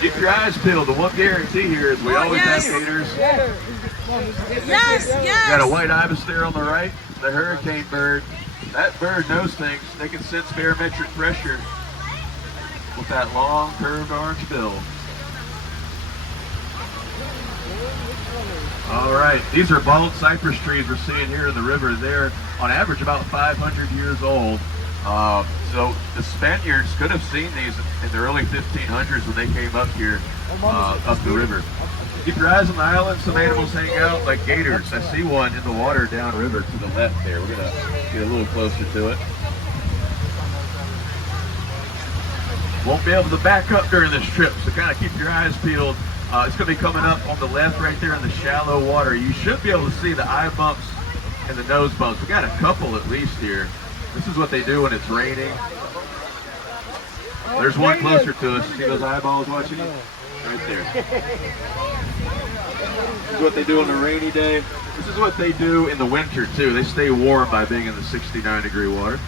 Keep your eyes peeled. The one guarantee here is we always have gators. Yes, yes. Got a white ibis there on the right, the hurricane bird. That bird knows things. They can sense barometric pressure with that long, curved orange bill. All right, these are bald cypress trees we're seeing here in the river. They're on average about 500 years old. So the Spaniards could have seen these in the early 1500s when they came up here, up the river. Keep your eyes on the island. Some animals hang out like gators. I see one in the water downriver to the left there. We're gonna get a little closer to it. Won't be able to back up during this trip, so kind of keep your eyes peeled. It's going to be coming up on the left right there in the shallow water. You should be able to see the eye bumps and the nose bumps. We got a couple at least here. This is what they do when it's raining. There's one closer to us. See those eyeballs watching you? Right there. This is what they do on a rainy day. This is what they do in the winter too. They stay warm by being in the 69-degree water.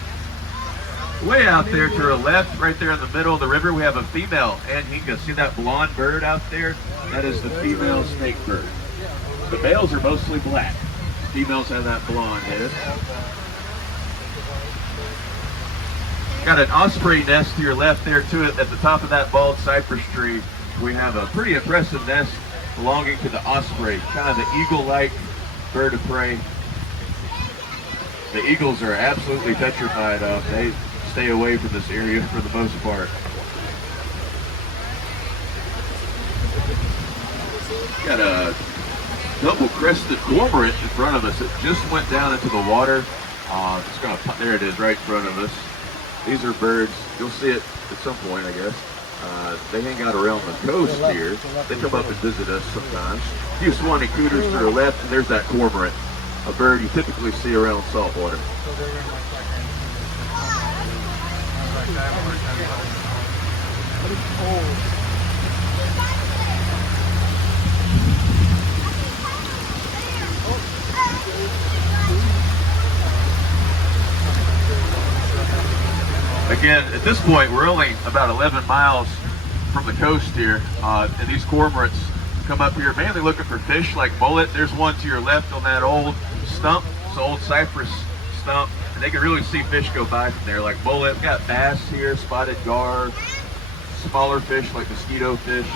Way out there to our left, right there in the middle of the river, we have a female anhinga. See that blonde bird out there? That is the female snake bird. The males are mostly black. Females have that blonde head. Got an osprey nest to your left there too. At the top of that bald cypress tree, we have a pretty impressive nest belonging to the osprey, kind of the eagle-like bird of prey. The eagles are absolutely petrified of. They stay away from this area for the most part. Got a double-crested cormorant in front of us. It just went down into the water. There it is, right in front of us. These are birds. You'll see it at some point, I guess. They hang out around the coast here. They come up and visit us sometimes. A few swanee cooters to the left, and there's that cormorant, a bird you typically see around saltwater. Again, at this point, we're only about 11 miles from the coast here, and these cormorants come up here mainly looking for fish like mullet. There's one to your left on that old stump. It's an old cypress stump, and they can really see fish go by from there like mullet. We've got bass here, spotted gar, smaller fish like mosquito fish.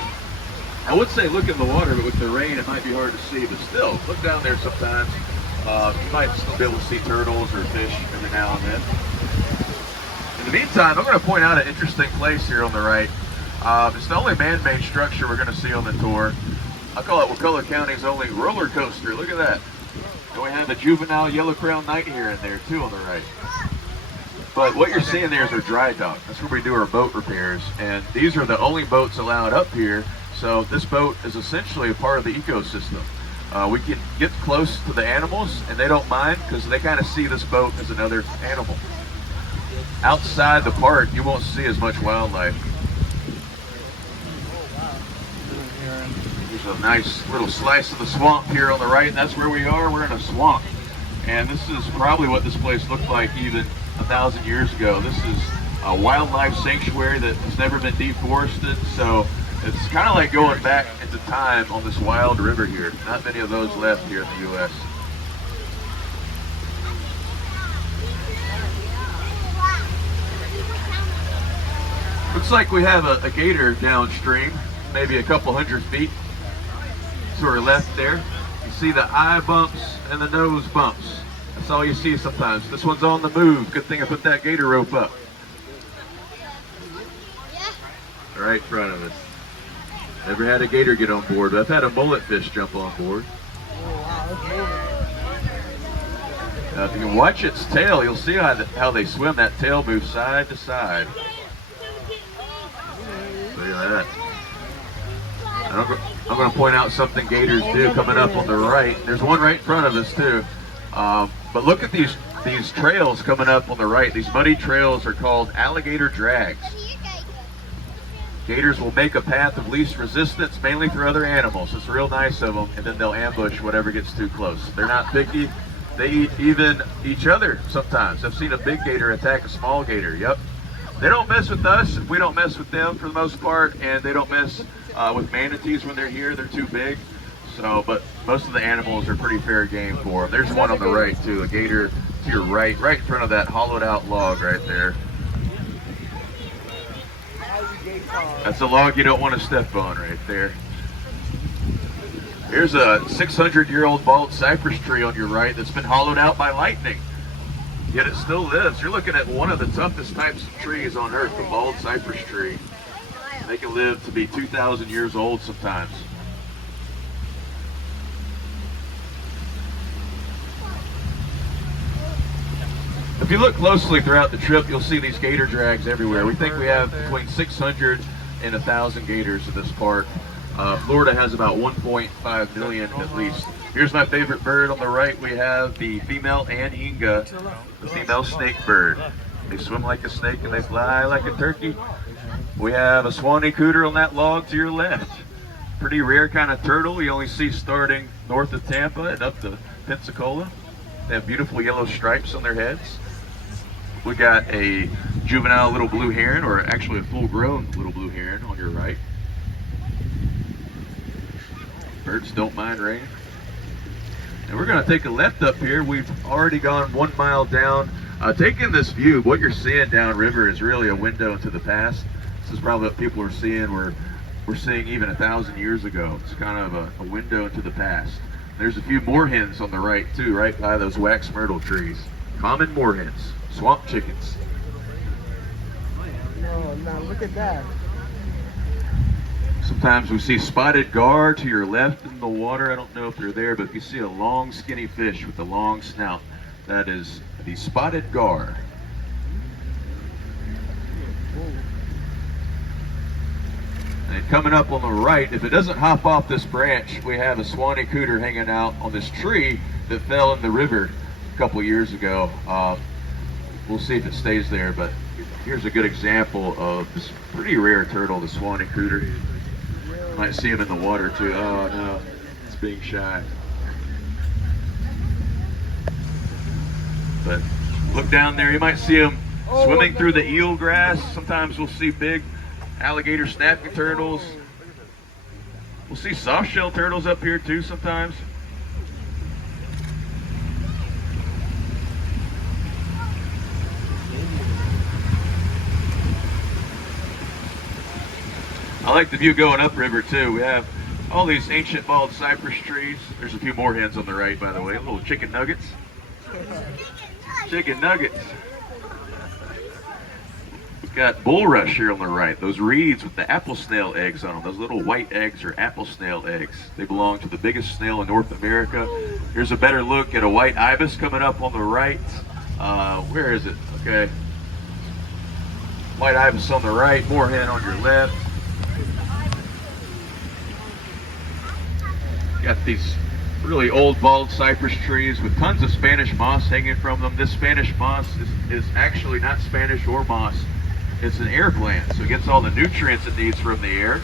I would say look in the water, but with the rain it might be hard to see, but still, look down there sometimes. You might still be able to see turtles or fish every now and then. In the meantime, I'm going to point out an interesting place here on the right. It's the only man-made structure we're going to see on the tour. I call it Wakulla County's only roller coaster. Look at that. And we have a juvenile yellow-crowned night heron there too on the right. But what you're seeing there is our dry dock. That's where we do our boat repairs. And these are the only boats allowed up here. So this boat is essentially a part of the ecosystem. We can get close to the animals and they don't mind because they kind of see this boat as another animal. Outside the park, you won't see as much wildlife. There's a nice little slice of the swamp here on the right, and that's where we are. We're in a swamp. And this is probably what this place looked like even 1,000 years ago. This is a wildlife sanctuary that has never been deforested, so it's kind of like going back into time on this wild river here. Not many of those left here in the U.S. Looks like we have a gator downstream, maybe a couple hundred feet to our left there. You see the eye bumps and the nose bumps. That's all you see sometimes. This one's on the move. Good thing I put that gator rope up. Right in front of us. Never had a gator get on board, but I've had a mullet fish jump on board. Now, if you can watch its tail, you'll see how they swim. That tail moves side to side. Look at that. I'm going to point out something gators do coming up on the right. There's one right in front of us too. But look at these trails coming up on the right. These muddy trails are called alligator drags. Gators will make a path of least resistance, mainly through other animals. It's real nice of them, and then they'll ambush whatever gets too close. They're not picky. They eat even each other sometimes. I've seen a big gator attack a small gator. Yep. They don't mess with us. We don't mess with them for the most part, and they don't mess with manatees when they're here. They're too big. So, but most of the animals are pretty fair game for them. There's one on the right too, a gator to your right in front of that hollowed out log right there. That's a log you don't want to step on right there. Here's a 600-year-old bald cypress tree on your right that's been hollowed out by lightning, yet it still lives. You're looking at one of the toughest types of trees on earth, the bald cypress tree. They can live to be 2,000 years old sometimes. If you look closely throughout the trip, you'll see these gator drags everywhere. We think we have between 600 and 1,000 gators in this park. Florida has about 1.5 million at least. Here's my favorite bird on the right. We have the female Anhinga, the female snake bird. They swim like a snake and they fly like a turkey. We have a Swanee cooter on that log to your left. Pretty rare kind of turtle you only see starting north of Tampa and up to Pensacola. They have beautiful yellow stripes on their heads. We got a juvenile little blue heron, or actually a full-grown little blue heron on your right. Birds don't mind rain. And we're going to take a left up here. We've already gone 1 mile down. Taking this view, what you're seeing downriver is really a window into the past. This is probably what people are seeing. We're seeing even 1,000 years ago. It's kind of a window into the past. There's a few moorhens on the right too, right by those wax myrtle trees. Common moorhens, swamp chickens. Oh, now look at that. Sometimes we see spotted gar to your left in the water. I don't know if they're there, but if you see a long skinny fish with a long snout, that is the spotted gar. And coming up on the right, if it doesn't hop off this branch, we have a Swanee cooter hanging out on this tree that fell in the river a couple years ago. We'll see if it stays there, but here's a good example of this pretty rare turtle, the Swanee cooter. You might see him in the water too. Oh no, it's being shy. But look down there, you might see him swimming through the eel grass. Sometimes we'll see big alligator snapping turtles. We'll see soft-shell turtles up here too sometimes. I like the view going upriver too. We have all these ancient bald cypress trees. There's a few moorhens on the right, by the way. Little chicken nuggets. Chicken nuggets. We've got bulrush here on the right. Those reeds with the apple snail eggs on them. Those little white eggs are apple snail eggs. They belong to the biggest snail in North America. Here's a better look at a white ibis coming up on the right. Where is it? Okay. White ibis on the right, moorhen on your left. Got these really old bald cypress trees with tons of Spanish moss hanging from them. This Spanish moss is actually not Spanish or moss. It's an air plant, so it gets all the nutrients it needs from the air.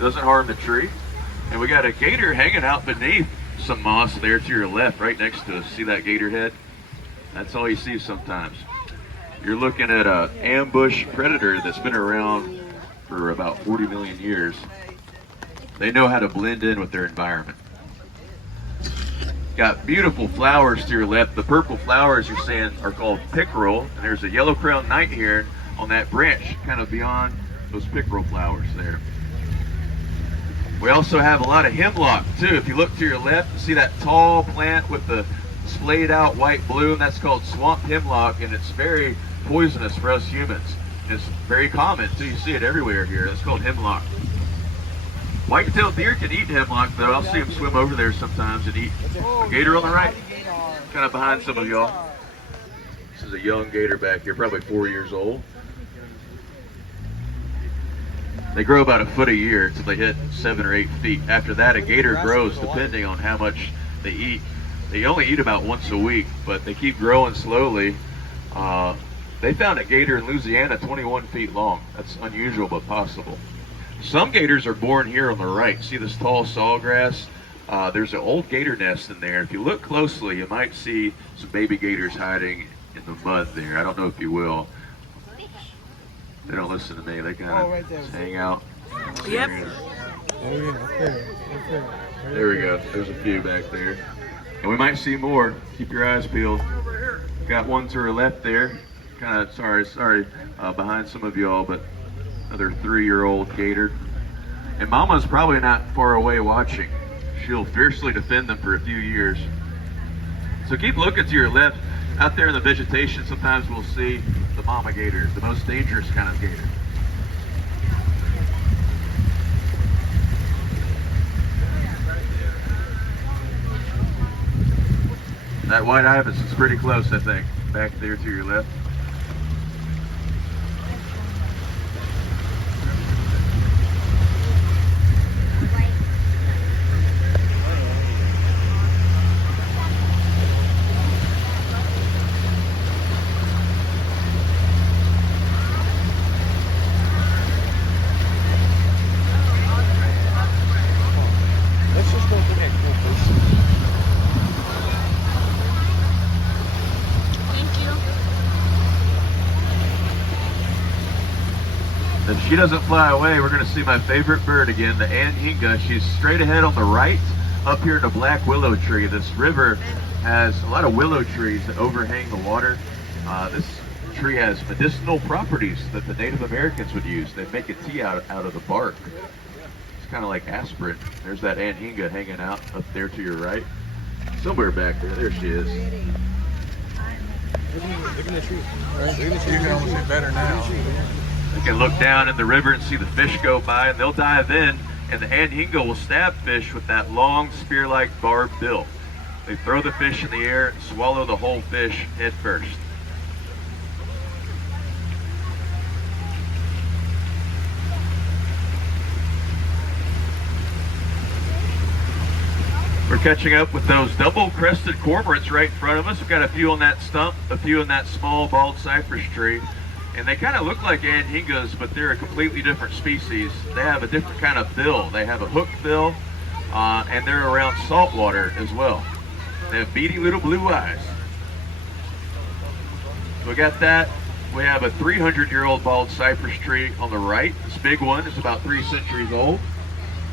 Doesn't harm the tree. And we got a gator hanging out beneath some moss there to your left, right next to us. See that gator head? That's all you see sometimes. You're looking at an ambush predator that's been around for about 40 million years. They know how to blend in with their environment. Got beautiful flowers to your left. The purple flowers you're seeing are called pickerel, and there's a yellow-crowned night heron on that branch, kind of beyond those pickerel flowers there. We also have a lot of hemlock too. If you look to your left, you see that tall plant with the splayed out white bloom. That's called swamp hemlock, and it's very poisonous for us humans. It's very common too. You see it everywhere here. It's called hemlock. White-tailed deer can eat hemlock, though. I'll see them swim over there sometimes and eat. A gator on the right, kind of behind some of y'all. This is a young gator back here, probably 4 years old. They grow about a foot a year until they hit 7 or 8 feet. After that, a gator grows depending on how much they eat. They only eat about once a week, but they keep growing slowly. They found a gator in Louisiana 21 feet long. That's unusual, but possible. Some gators are born here on the right. See this tall sawgrass? There's an old gator nest in there. If you look closely, you might see some baby gators hiding in the mud there. I don't know if you will. They don't listen to me. They kind of right there. just hang out. Yep. Oh yeah, okay. There we go. There's a few back there. And we might see more. Keep your eyes peeled. Got one to her left there. Kind of, sorry, behind some of y'all, but another 3-year-old gator. And Mama's probably not far away watching. She'll fiercely defend them for a few years. So keep looking to your left. Out there in the vegetation, sometimes we'll see the mama gator, the most dangerous kind of gator. That white ibis is pretty close, I think, back there to your left. Let's just go to that cool place. Thank you. If she doesn't fly away, we're going to see my favorite bird again, the anhinga. She's straight ahead on the right, up here in a black willow tree. This river has a lot of willow trees that overhang the water. This tree has medicinal properties that the Native Americans would use. They make a tea out of the bark. It's kind of like aspirin. There's that anhinga hanging out up there to your right. Somewhere back there. There she is. Look at the tree. Right? Look at the tree. You can almost see better now. You can look down in the river and see the fish go by, and they'll dive in, and the anhinga will stab fish with that long spear-like barbed bill. They throw the fish in the air and swallow the whole fish head first. We're catching up with those double-crested cormorants right in front of us. We've got a few on that stump, a few in that small bald cypress tree. And they kind of look like anhingas, but they're a completely different species. They have a different kind of bill. They have a hooked bill, and they're around salt water as well. They have beady little blue eyes. So we got that. We have a 300-year-old bald cypress tree on the right. This big one is about 3 centuries old.